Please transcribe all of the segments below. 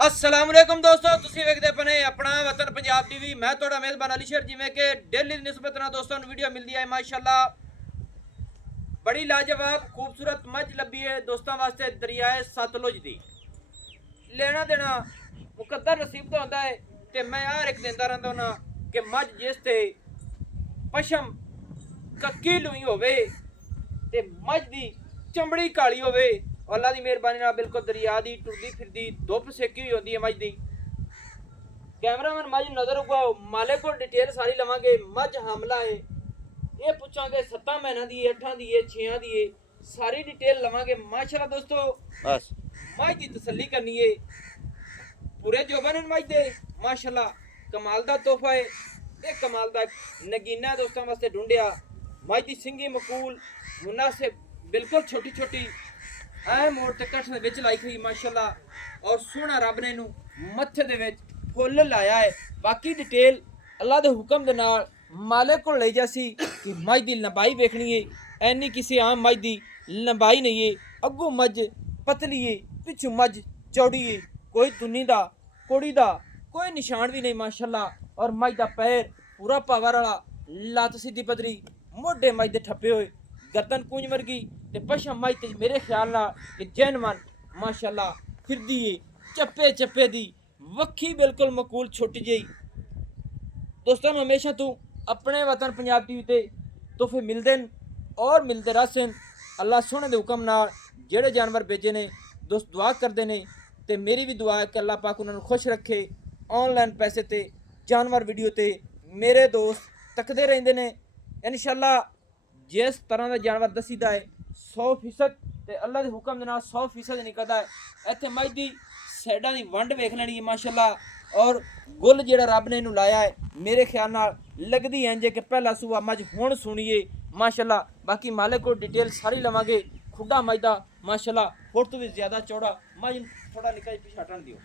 अस्सलामुअलैकुम दोस्तों, ਤੁਸੀਂ ਵੇਖਦੇ ਪਏ ਆਪਣਾ ਵਤਨ ਪੰਜਾਬ ਟੀਵੀ। ਮੈਂ ਤੁਹਾਡਾ ਮੇਜ਼ਬਾਨ ਅਲੀ ਸ਼ੇਰ। ਜਿਵੇਂ ਕਿ ਡੇਲੀ ਦੀ ਨਿਸਬਤ ਨਾਲ ਦੋਸਤਾਂ ਨੂੰ ਵੀਡੀਓ ਮਿਲਦੀ ਹੈ ਮਾਸ਼ਾਅੱਲਾ, बड़ी लाजवाब खूबसूरत मझ लभी है दोस्तों वास्ते दरियाए सतलुज दी। लेना देना मुकद्दर नसीब तो होंदा है ते मैं हर एक देंदा रहंदा ना कि मझ जिस ते पशम कक्की लुई होवे ते मझ दी चमड़ी काली होवे, अल्लाह दी मेहरबानी नाल बिल्कुल दरिया दी टुरदी फिरदी धुप सेकी हुई होंदी है मझ दी। कैमरामैन मझ नजर उगाओ, मालिक को डिटेल सारी लवांगे। मझ हमला है ये पूछांगे 7 महीना दी 8 दी 6 दी सारी डिटेल लवांगे माशाल्लाह दोस्तों। बस मझ दी तसल्ली करनी है, पूरे जोबन मझ दे माशाल्लाह कमाल दा तोहफा है। ये कमाल दा नगीना दोस्तों वास्ते ढूंढिया। मझ दी सिंगी मकूल मुनासिब बिल्कुल छोटी छोटी ऐ मोड़ ते कठ दे विच लाई खई माशाल्लाह, और सोहना रब ने इनू मत्थे दे विच फुल लाया है। बाकी डिटेल अल्लाह दे हुक्म दे नाल मालिक को ले जासी कि मझ दी लंबाई वेखनी है। ऐनी किसी आम मझ दी लंबाई नहीं है, अगू मझ पतली है पिछू मझ चौड़ी है, कोई दुनी दा कोड़ी दा कोई निशान भी नहीं माशाल्लाह। और मझ दा पैर पूरा पावर वाला, लत सीधी पतली, मोढे मझ दे ठप्पे हुए, गर्दन कूंज वर्गी ते पशम मझ ते मेरे ख्याल नाल कि जैनवन माशाल्लाह फिरदी है चप्पे चप्पे दी वक्खी बिल्कुल मकूल छोटी जी। दोस्तों हमेशा तू अपने वतन पंजाब टीवी ते तोहफे मिलते हैं और मिलते रहसन। अल्लाह सोने दे हुक्म नाल जेड़े जानवर भेजे ने दोस्त दुआ करते हैं ते मेरी भी दुआ है कि अल्लाह पाक उन्होंने खुश रखे। ऑनलाइन पैसे ते जानवर वीडियो ते मेरे दोस्त तकते रहते हैं। इंशाअल्लाह जिस तरह का जानवर दसीदा है 100% ते अल्लाह के हुक्म दे नाल 100% निकलता है। इत्थे मझ दी साइडां दी वंड वेख लेनी है माशाअल्लाह, और गुल जेड़ा रब ने इनू लाया है मेरे ख्याल नाल लगदी इंज कि पहला सूआ मझ हुण सुनिए माशाअल्लाह। बाकी मालिक को डिटेल सारी लवांगे। खुदा मझ दा माशाअल्लाह होर तो भी ज़्यादा चौड़ा, मझ थोड़ा निका पिछे हटन दियो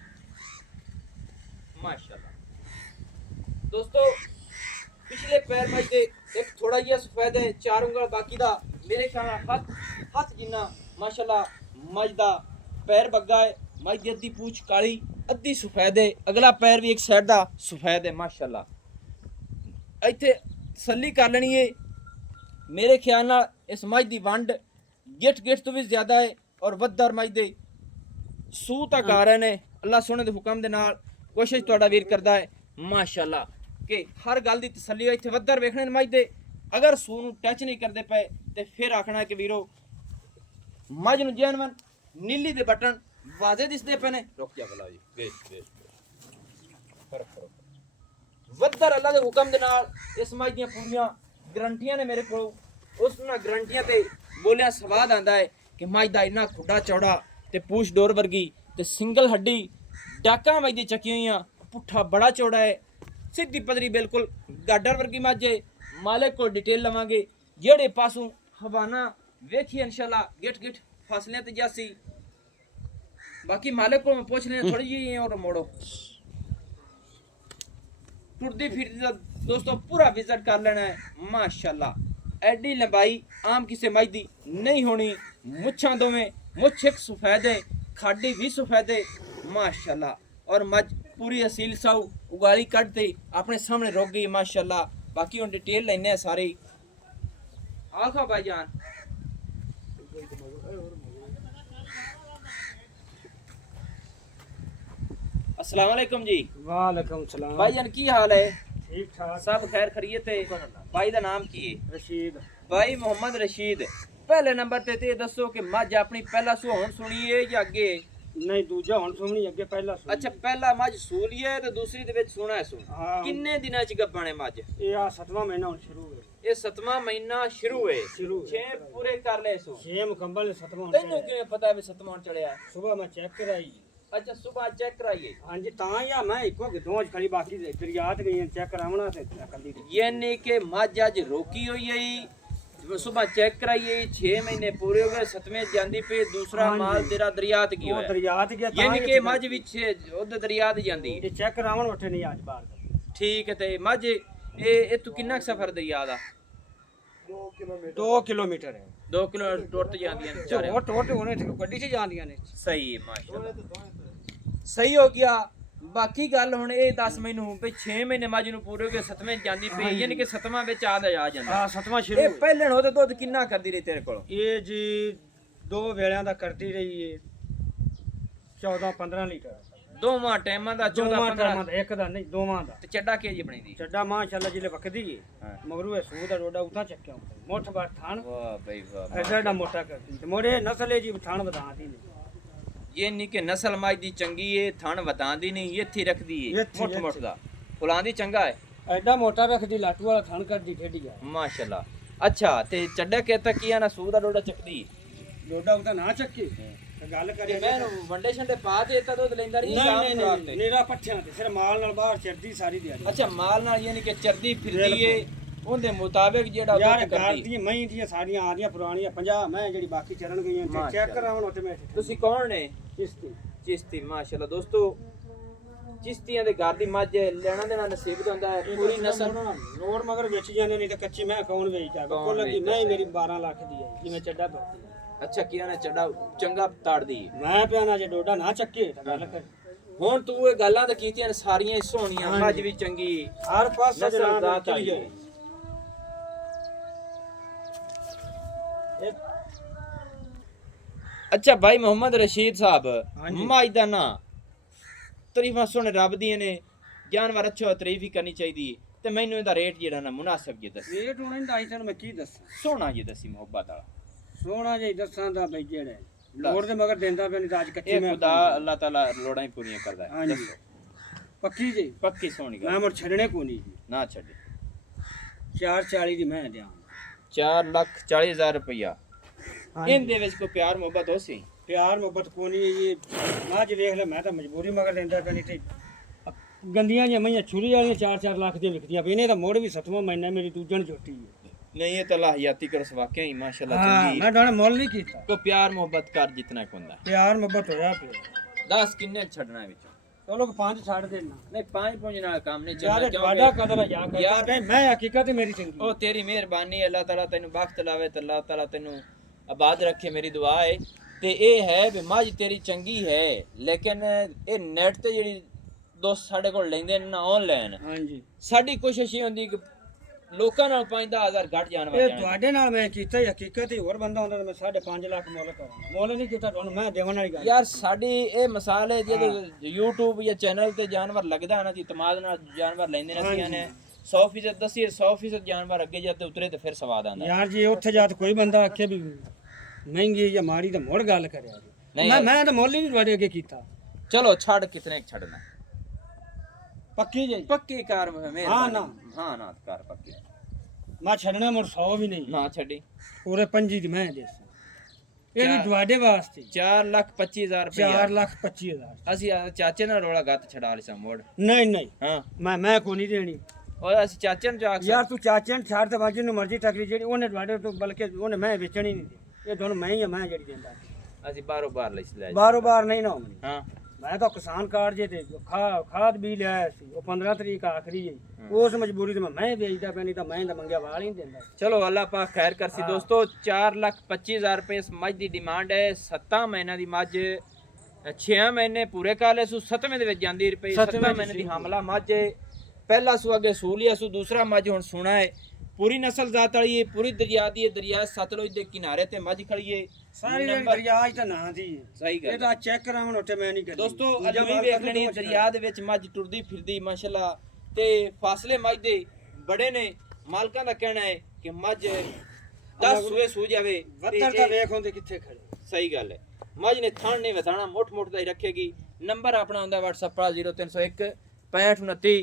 माशाअल्लाह। दोस्तों पिछले पैर मझ दे एक थोड़ा जिहा सफेद है, 4 उंगल बाकी दा मेरे ख्याल नाल हथ जिन्ना माशाअल्लाह मझ दा पैर बग्गा है। मझ दी अद्धी पूछ काली अद्धी सफेद है, अगला पैर भी एक साइड दा सफेद है माशाअल्लाह। इत्थे तसल्ली कर लेनी है मेरे ख्याल नाल इस मझ दी वंड गिठ गिठ तो भी ज़्यादा है, और वद्दर मझ दे सूह तक आ रहे ने। अल्लाह सोने दे हुक्म दे नाल कोशिश तुहाडा वीर करदा है माशाअल्लाह कि हर गल दी तसल्ली हो। इत्थे वद्दर वेखने मझ दे, अगर सूह नूं टच नहीं करते पे ते फिर आखना कि वीरो मझ नूं जैनवन नीली दे बटन वाजे दिसदे पे ने। रुक जा भला जी, बेस बेस फर्क फर्क वद्दर अल्लाह दे हुक्म दे नाल इस मझ दियां पूरियां गारंटियां ने मेरे कोल। उस गारंटियां ते बोलिया स्वाद आंदा है कि मझ दा इन्ना खुड्डा चौड़ा ते पूछ डोर वर्गी ते सिंगल हड्डी डाका मझ दी चकी हुई, पुट्ठा बड़ा चौड़ा है, सीधी पदरी बिल्कुल गाडर वर्गी मझ है। मालिक को डिटेल लवांगे जेड़े पासों हवाना वेखिए इंशाल्लाह गिठ गिठ फासले ते जासी। बाकी मालिक को मैं पूछ लेना थोड़ी जी और मोड़ो टुरदी फिरदी दा दोस्तों पूरा विजिट कर लेना है माशाल्लाह। एडी लंबाई आम किसी मझ दी नहीं होनी। मुच्छां दोवें, मुछ एक सफेद है, खाडी भी सफेद है माशाल्लाह, और मझ पूरी असील साऊ उगाली कटते अपने सामने रोक गई माशाल्लाह। बाकी हम डिटेल लेने हैं सारी। आखा भाईजान अस्सलाम वालेकुम जी। वालेकुम सलाम भाईजान की हाल है? ठीक ठाक सब खैर खैरियत है? भाई दा नाम की है? रशीद भाई मोहम्मद रशीद। पहले नंबर ते दसो कि मझ अपनी पहला सुहान सुनी है या अगे? नहीं दूजा हुन सुनी अगे पहला सुनी। अच्छा पहला मझ सूली है ते दूसरी दे विच सोना है सुन। हाँ। किन्ने दिनां च गब्बण है मझ? ये आ 7वां महीना हुन शुरू है। ये 7वां महीना शुरू है। शुरू 6 पूरे कर ले सो। 6 मुकम्मल 7वां तैनू किवें पता है 7वां चढ़िया है? सुबह मैं चेक कराई। अच्छा सुबह चेक कराइए। हां जी तां या मैं इको दोज खड़ी बाकी दरिया ते गई चेक करावना ते कल्ली यानी कि मझ अज रोकी हुई है, सुबह चेक कराइए 6 महीने पूरे हो गए, 7वें जांदी पे दूसरा हाँ माल जी। तेरा दरिया ते गया वो दरिया ते गया यानी कि मझ विच उधर दरिया ते जांदी ये चेक करावन उठे नहीं आज बाहर। ठीक है। ते मझ ए तू किन्ना सफर दरिया दा? 2 किलोमीटर है। 2 किलोमीटर टुर ते जांदियां ने चारे। टोट होने थे गड्डी से जांदियां ने। सही है माशाल्लाह। ਸਹੀ ਹੋ ਗਿਆ। ਬਾਕੀ ਗੱਲ ਹੁਣ ਇਹ ਦੱਸ ਮੈਨੂੰ ਵੀ 6 ਮਹੀਨੇ ਮੱਝ ਨੂੰ ਪੂਰੇ ਹੋ ਗਏ 7ਵੇਂ ਜਾਂਦੀ ਪਈ ਯਾਨੀ ਕਿ 7ਵਾਂ ਵਿੱਚ ਆ ਜਾਂਦਾ ਹਾਂ 7ਵਾਂ ਸ਼ੁਰੂ ਇਹ ਪਹਿਲਣ ਉਹਦੇ ਦੁੱਧ ਕਿੰਨਾ ਕਰਦੀ ਰਹੀ ਤੇਰੇ ਕੋਲ? ਇਹ ਜੀ 2 ਵੇਲਿਆਂ ਦਾ ਕਰਦੀ ਰਹੀ ਏ 14-15 ਲੀਟਰ ਦੋਵਾਂ ਟਾਈਮਾਂ ਦਾ 14-15 ਟਾਈਮਾਂ ਦਾ, ਇੱਕ ਦਾ ਨਹੀਂ ਦੋਵਾਂ ਦਾ। ਤੇ ਚੱਡਾ ਕੇ ਜੀ ਬਣਾਈਦੀ? ਚੱਡਾ ਮਾਸ਼ਾਅੱਲਾ ਜਿਲੇ ਵਕਦੀ ਏ ਹਾਂ। ਮਗਰੂ ਇਹ ਸੂਦ ਦਾ ਰੋਡਾ ਉਤਾਂ ਚੱਕਿਆ ਹੁੰਦਾ ਮੁੱਠ ਬਾਰ ਥਾਣ ਵਾਹ ਬਈ ਵਾਹ। ਐਡਾ ਐਡਾ ਮੋਟਾ ਕਰਦੀ ਤੇ ਮੋੜੇ ਨਸਲ ਏ ਜੀ ਥਾਣ ਵਧਾਉਂਦੀ ਨੇ। ਇਹ ਨਹੀਂ ਕਿ ਨਸਲ ਮੱਝ ਦੀ ਚੰਗੀ ਏ ਥਣ ਵਤਾਂਦੀ ਨਹੀਂ ਇੱਥੇ ਰੱਖਦੀ ਏ ਇੱਥੇ- ਮੁੱਠ ਮੁੱਠ ਦਾ ਫੁਲਾਂਦੀ ਚੰਗਾ ਹੈ ਐਡਾ ਮੋਟਾ ਰੱਖਦੀ ਲਾਟੂ ਵਾਲਾ ਥਾਣ ਕਰਦੀ ਠੇਡੀ ਆ ਮਾਸ਼ਾਅੱਲਾ। ਅੱਛਾ ਤੇ ਚੱਡਾ ਕੇ ਤਾਂ ਕੀ ਆ ਨਾ ਸੂਦ ਦਾ ਰੋਡਾ ਚੱਕਦੀ ਰੋਡਾ ਉਤਾਂ ਨਾ ਚੱਕੀ ਤੇ ਗੱਲ ਤੇ ਕਰੇ ਮੈਂ ਵੰਡੇ ਛੰਡੇ ਪਾ ਦੇ ਤਾਂ ਦੁੱਧ ਲੈਂਦਾ ਨਹੀਂ ਨਹੀਂ ਨਹੀਂ ਨੀਰਾ ਪੱਠਿਆਂ ਤੇ ਸਿਰ ਮਾਲ ਨਾਲ ਬਾਹਰ ਚੜਦੀ ਸਾਰੀ ਦਿਹਾੜੀ। ਅੱਛਾ ਮਾਲ ਨਾਲ ਯਾਨੀ ਕਿ ਚਰਦੀ ਫਿਰਦੀ ਏ ਉਹਦੇ ਮੁਤਾਬਿਕ ਜਿਹੜਾ ਯਾਰ ਦੁੱਧ ਗਾਰ ਕਰਦੀ। ਦੀਆਂ ਮਹੀਂ ਦੀਆਂ ਸਾਰੀਆਂ ਆਦੀਆਂ ਪੁਰਾਣੀਆਂ 50 ਮੈਂ ਜਿਹੜੀ ਬਾਕੀ ਚਰਨ ਗਈਆਂ ਤੇ ਚੈੱਕ ਕਰਾਉਣ ਆਟੋਮੈਟਿਕ ਤੁਸੀਂ ਕੌਣ ਨੇ? ਕਿਸ਼ਤੀ ਚਿਸ਼ਤੀ ਮਾਸ਼ਾਅੱਲਾ ਦੋਸਤੋ ਚਿਸ਼ਤੀਆਂ ਦੇ ਘਰ ਦੀ ਮੱਝ ਲੈਣਾ ਦੇਣਾ ਨਸੀਬ ਦਾ ਹੁੰਦਾ ਹੈ ਪੂਰੀ ਨਸਲ। ਨੋਟ ਮਗਰ ਵੇਚ ਜਾਂਦੇ ਨਹੀਂ ਤੇ ਕੱਚੀ ਮੈਂ ਕੌਣ ਵੇਚਦਾ ਕੋਲ ਲੱਗੀ ਮੈਂ ਹੀ ਮੇਰੀ 12 ਲੱਖ ਦੀ ਹੈ ਜਿਵੇਂ ਚੱਡਾ ਭਰਦੀ ਹੈ। ਅੱਛਾ ਕੀ ਨਾ ਚੱਡਾ ਚੰਗਾ ਤਾੜਦੀ ਏ। ਮੈਂ ਪਿਆ ਨਾ ਜੇ ਡੋਡਾ ਨਾ ਚੱਕੇ ਤਾਂ ਗੱਲ ਕਰ ਹੁਣ ਤੂੰ ਇਹ ਗੱਲਾਂ ਤਾਂ ਕੀਤੀਆਂ ਨੇ ਸਾਰੀਆਂ ਹੀ ਸੋਹਣੀਆਂ ਮੱਝ ਵੀ ਚੰਗੀ ਹਰ ਪਾਸੇ ਨਸਲ ਜਨਾਬ ਦਾ ਚਲੀ ਜਾਏ। ਅੱਛਾ ਭਾਈ ਮੁਹੰਮਦ ਰਸ਼ੀਦ ਸਾਹਿਬ ਹਾਂਜੀ। ਮੱਝ ਦਾ ਨਾਂ ਤਾਰੀਫਾਂ ਸੁਣ ਰੱਬ ਦੀਆਂ ਨੇ ਜਾਨਵਰ ਅੱਛਾ ਤਾਰੀਫ ਹੀ ਕਰਨੀ ਚਾਹੀਦੀ ਤੇ ਮੈਨੂੰ ਇਹਦਾ ਰੇਟ ਜਿਹੜਾ ਨਾ ਮੁਨਾਸਬ ਜੀ ਦੱਸ ਰੇਟ ਹੁਣ ਇਹਦਾ ਆਈ ਤੈਨੂੰ ਮੈਂ ਕੀ ਦੱਸਾਂ ਸੋਹਣਾ ਜੀ ਦੱਸੀ ਮੁਹੱਬਤ ਵਾਲਾ ਸੋਹਣਾ ਜਿਹਾ ਦੱਸਾਂ ਦਾ ਬਈ ਜਿਹੜਾ ਲੋੜ ਦੇ ਮਗਰ ਦਿੰਦਾ ਪਿਆ ਨਹੀਂ ਤਾਂ ਅੱਜ ਕੱਚੀ ਇਹ ਮੈਂ ਖੁਦਾ ਅੱਲਾਹ ਤਾਲਾ ਲੋੜਾਂ ਹੀ ਪੂਰੀਆਂ ਕਰਦਾ ਹੈ ਹਾਂਜੀ ਦੱਸੋ। ਪੱਕੀ ਜੀ ਪੱਕੀ ਸੋਹਣੀ ਮੈਂ ਗੱਲ ਮੁਰ ਛੱਡਣੇ ਕੋ ਨਹੀਂ ਜੀ ਨਾ ਛੱਡ 440 ਦੀ ਮੈਂ ਦਿਆਂ 4,40,000 ਰੁਪਇਆ ਇਹਦੇ ਵਿੱਚ ਕੋਈ ਪਿਆਰ ਮੁਹੱਬਤ ਹੋ ਸੀ? ਪਿਆਰ ਮੁਹੱਬਤ ਕੋ ਨਹੀਂ ਇਹ ਮੱਝ ਵੇਖ ਲੈ ਮੈਂ ਤਾਂ ਮਜਬੂਰੀ ਮਗਰ ਦਿੰਦਾ ਪਿਆ ਨਹੀਂ ਤੇ ਗੰਦੀਆਂ ਜਿਹੀਆਂ ਮਈਆਂ ਛੁਰੀ ਵਾਲੀਆਂ 4-4 ਲੱਖ ਦੀਆਂ ਵਿਕਦੀਆਂ ਪਈ ਨੇ ਤਾਂ ਮੋੜ ਵੀ 7ਵਾਂ ਮਹੀਨਾ ਮੇਰੀ ਦੂਜਣ ਝੋਟੀ ਹੈ। ਨਹੀਂ ਇਹ ਤਾਂ ਲਾਹੀਆਤੀ ਕਰਸ ਵਾਕਿਆ ਹੀ ਮਾਸ਼ਾਅੱਲਾ ਹਾਂ ਚੰਗੀ ਮੈਂ ਡਾਣਾ ਮੁੱਲ ਨਹੀਂ ਕੀਤਾ ਕੋ ਪਿਆਰ ਮੁਹੱਬਤ ਕਰ ਜਿਤਨਾ ਕੁ ਹੁੰਦਾ ਪਿਆਰ ਮੁਹੱਬਤ ਹੋਇਆ ਪਿਆ 10 ਕਿੰਨੇ ਛੱਡਣਾ ਹੈ ਵਿੱਚੋਂ? ਚਲੋ 5 ਛੱਡ ਦੇਣਾ ਨਹੀਂ 5 ਨਾਲ ਕੰਮ ਨਹੀਂ ਯਾਰ ਚੱਲਣਾ ਤੁਹਾਡਾ ਕਦਰ ਹੈ ਯਾਰ ਯਾਰ ਕਰਦਾ ਮੈਂ ਹਕੀਕਤ ਮੇਰੀ ਚੰਗੀ ਉਹ ਤੇਰੀ ਮਿਹਰਬਾਨੀ ਅੱਲਾਹ ਤਾਲਾ ਤੈਨੂੰ ਬਖਤ ਲਾਵੇ ਤੇ ਅੱਲਾਹ ਤਾਲਾ ਤੈਨੂੰ ਆਬਾਦ ਰੱਖੇ ਮੇਰੀ ਦੁਆ ਹੈ। ਤੇ ਇਹ ਹੈ ਵੀ ਮੱਝ ਤੇਰੀ ਚੰਗੀ ਹੈ ਲੇਕਿਨ ਇਹ ਨੈਟ ਤੇ ਜਿਹੜੀ ਦੋਸਤ ਸਾਡੇ ਕੋਲ ਲੈਂਦੇ ਨੇ ਨਾ ਆਨਲਾਈਨ ਹਾਂਜੀ ਸਾਡੀ ਕੋਸ਼ਿਸ਼ ਇਹ ਹੁੰਦੀ ਕਿ ਲੋਕਾਂ ਨਾਲ 5-10,000 ਘੱਟ ਜਾਨਵਰ ਇਹ ਜਾਣ। ਤੁਹਾਡੇ ਨਾਲ ਮੈਂ ਕੀਤਾ ਹੀ ਹਕੀਕਤ ਹੀ ਹੋਰ ਬੰਦਾ ਹੁੰਦਾ ਤਾਂ ਮੈਂ 5.5 ਲੱਖ ਮੁੱਲ ਕਰਾਂ ਮੁੱਲ ਨਹੀਂ ਕੀਤਾ ਤੁਹਾਨੂੰ ਮੈਂ ਦੇਵਣ ਵਾਲੀ ਗੱਲ ਯਾਰ ਸਾਡੀ ਇਹ ਮਿਸਾਲ ਹੈ ਜਦੋਂ YouTube ਜਾਂ ਚੈਨਲ ਤੇ ਜਾਨਵਰ ਲੱਗਦਾ ਨਾ ਜੀ ਇਤਮਾਦ ਨਾਲ ਜਾਨਵਰ ਲੈਂਦੇ ਨੇ ਅਸੀਂ ਨੇ 100% ਦਸੀਏ 100% ਜਾਨਵਰ ਅੱਗੇ ਜਾਂਦੇ ਉਤਰੇ ਤੇ ਫਿਰ ਸਵਾਦ ਆਉਂਦਾ। ਯਾਰ ਜੀ ਉੱਥੇ ਜਾ ਕੇ ਕੋਈ ਬੰਦਾ ਆਖੇ ਵੀ ਮਹਿੰਗੀ ਜਾਂ ਮਾੜੀ ਤਾਂ ਮੁੜ ਗੱਲ ਕਰਿਆ ਜੀ ਨਹੀਂ ਮੈਂ ਤਾਂ ਮੁੱਲ ਹੀ ਨਹੀਂ ਤੁਹਾਡੇ ਅੱਗੇ ਕੀਤਾ ਚਲੋ ਛੱਡ ਕਿਤਨੇ ਕੁ ਛੱਡਣਾ ਪੱਕੀ ਜੀ ਪੱਕੀ ਕਾਰ ਮੇਰੇ ਹਾਂ ਨਾ। ਹਾਂ ਨਾ ਕਾਰ ਪੱਕੀ ਮੈਂ ਛੱਡਣਾ ਮੁੜ 100 ਵੀ ਨਹੀਂ ਨਾ ਛੱਡੀ ਪੂਰੇ 5 ਦੀ ਮੈਂ ਦੇਸ ਇਹ ਵੀ ਤੁਹਾਡੇ ਵਾਸਤੇ 4,25,000 ਰੁਪਏ 4,25,000 ਅਸੀਂ ਚਾਚੇ ਨਾਲ ਰੋਲਾ ਗੱਤ ਛਡਾ ਲਿਆ ਮੋੜ ਨਹੀਂ ਨਹੀਂ ਹਾਂ ਮੈਂ ਕੋ ਨਹੀਂ ਦੇਣੀ ਉਹ ਅਸੀਂ ਚਾਚੇ ਨੂੰ ਜਾ ਯਾਰ ਤੂੰ ਚਾਚੇ ਨੂੰ ਛੱਡ ਤੇ ਵਾਜੇ ਨੂੰ ਮਰਜ਼ੀ ਟੱਕਰੀ ਜਿਹੜੀ ਉਹਨੇ ਤੁਹਾਡੇ ਤੋਂ ਬਲਕਿ ਉਹਨੇ ਮੈਂ ਵੇਚਣੀ ਨਹੀਂ ਦੇ ਇਹ ਦੋਨੋਂ ਮੈਂ ਹੀ ਆ ਮੈਂ ਜਿਹੜੀ ਦਿੰਦਾ ਅਸੀਂ ਬਾਰੋ ਬਾਰ ਲੈ ਲੈ ਬਾਰੋ ਬਾਰ ਨਹੀਂ ਨਾ ਆਉਣੀ ਹਾਂ ਮੈਂ ਤਾਂ ਕਿਸਾਨ ਕਾਰਡ ਜੇ ਤੇ ਖਾਦ ਵੀ ਲਿਆਇਆ ਸੀ ਉਹ 15 ਤਰੀਕ ਆਖਰੀ ਹੈ ਉਸ ਮਜਬੂਰੀ ਤੇ ਮੈਂ ਵੇਚਦਾ ਪਿਆ ਨਹੀਂ ਤਾਂ ਮੈਂ ਤਾਂ ਮੰਗਿਆ ਵਾਲ ਹੀ ਨਹੀਂ ਦਿੰਦਾ ਚਲੋ ਅੱਲਾਹ ਪਾਕ ਖੈਰ ਕਰਸੀ ਦੋਸਤੋ 4,25,000 ਰੁਪਏ ਇਸ ਮੱਝ ਦੀ ਡਿਮਾਂਡ ਹੈ 7 ਮਹੀਨਿਆਂ ਦੀ ਮੱਝ 6 ਮਹੀਨੇ ਪੂਰੇ ਕਾਲੇ ਸੂ 7ਵੇਂ ਦੇ ਵਿੱਚ ਜਾਂਦੀ ਰੁਪਏ 7 ਮਹੀਨੇ ਦੀ ਹਮਲਾ ਮੱਝ ਪਹਿਲਾ ਸੂ ਅੱਗੇ ਸੂਲੀਆ ਸੂ ਦੂਸਰਾ ਮੱਝ ਹੁਣ ਸੁਣਾ ਹੈ ਪੂਰੀ ਨਸਲ ਜ਼ਾਤ ਵਾਲੀ ਹੈ ਪੂਰੀ ਦਰਿਆ ਦੀ ਹੈ ਦਰਿਆ ਸਤਲੁਜ ਦੇ ਕਿਨਾਰੇ ਤੇ ਮੱਝ ਖੜੀ ਹੈ ਸਾਰੀ ਦਰਿਆ ਤਾਂ ਨਾ ਦੀ ਸਹੀ ਗੱਲ ਇਹ ਤਾਂ ਚੈੱਕ ਕਰਾਉਣ ਉੱਤੇ ਮੈਂ ਨਹੀਂ ਕਰਦੀ ਦੋਸਤੋ ਅੱਜ ਵੀ ਵੇਖ ਲੈਣੀ ਦਰਿਆ ਦੇ ਵਿੱਚ ਮੱਝ ਟੁਰਦੀ ਫਿਰਦੀ ਮਾਸ਼ਾਅੱਲਾ ਤੇ ਫਾਸਲੇ ਮੱਝ ਦੇ ਬੜੇ ਨੇ ਮਾਲਕਾਂ ਦਾ ਕਹਿਣਾ ਹੈ ਕਿ ਮੱਝ 10 ਸੂਏ ਸੂ ਜਾਵੇ ਵੱਤਰ ਤਾਂ ਵੇਖ ਹੁੰਦੇ ਕਿੱਥੇ ਖੜੇ ਸਹੀ ਗੱਲ ਹੈ ਮੱਝ ਨੇ ਥਣ ਨੇ ਵਸਾਣਾ ਮੋਟ ਦਾ ਹੀ ਰੱਖੇਗੀ ਨੰਬਰ ਆਪਣਾ ਹੁੰਦਾ WhatsApp ਵਾਲਾ 0301 6529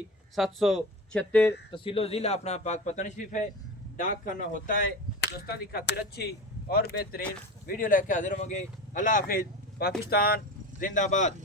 776 तहसीलो जिला अपना पाक पतन शरीफ है डाक खाना होता है दोस्तों की खातिर अच्छी और बेहतरीन वीडियो लेके हाजिर होंगे अल्लाह हाफिज पाकिस्तान जिंदाबाद।